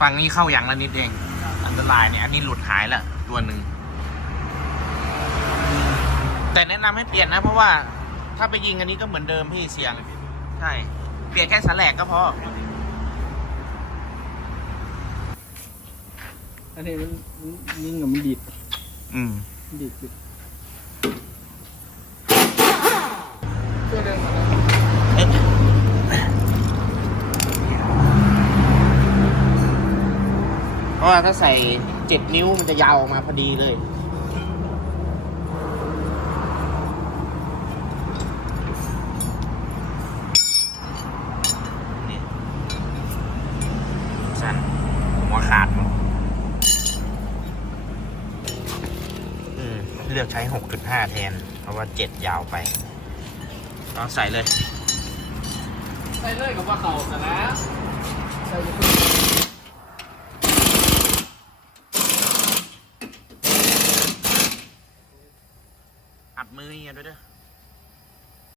ฝั่งนี้เข้าอย่างละนิดเอง อันตรายเนี่ย อันนี้หลุดหายละตัวหนึ่ง แต่แนะนำให้เปลี่ยนนะ เพราะว่าถ้าไปยิงอันนี้ก็เหมือนเดิมพี่เสียง ใช่ เปลี่ยนแค่สแลกก็พอ อันนี้มันมันยิงกับมันดีดอืมมันดีด ราะว่าถ้าใส่เจ็ดนิ้วมันจะยาวออกมาพอดีเลยนี่สั้นหัวขาดหมดอืมเลือกใช้ 6.5 แทน เพราะว่า 7 ยาวไปลองใส่เลย ใส่เลยกับว่าเข่าแต่นะใส่อยู่ อัดมือเงี้ยด้วยเด้อ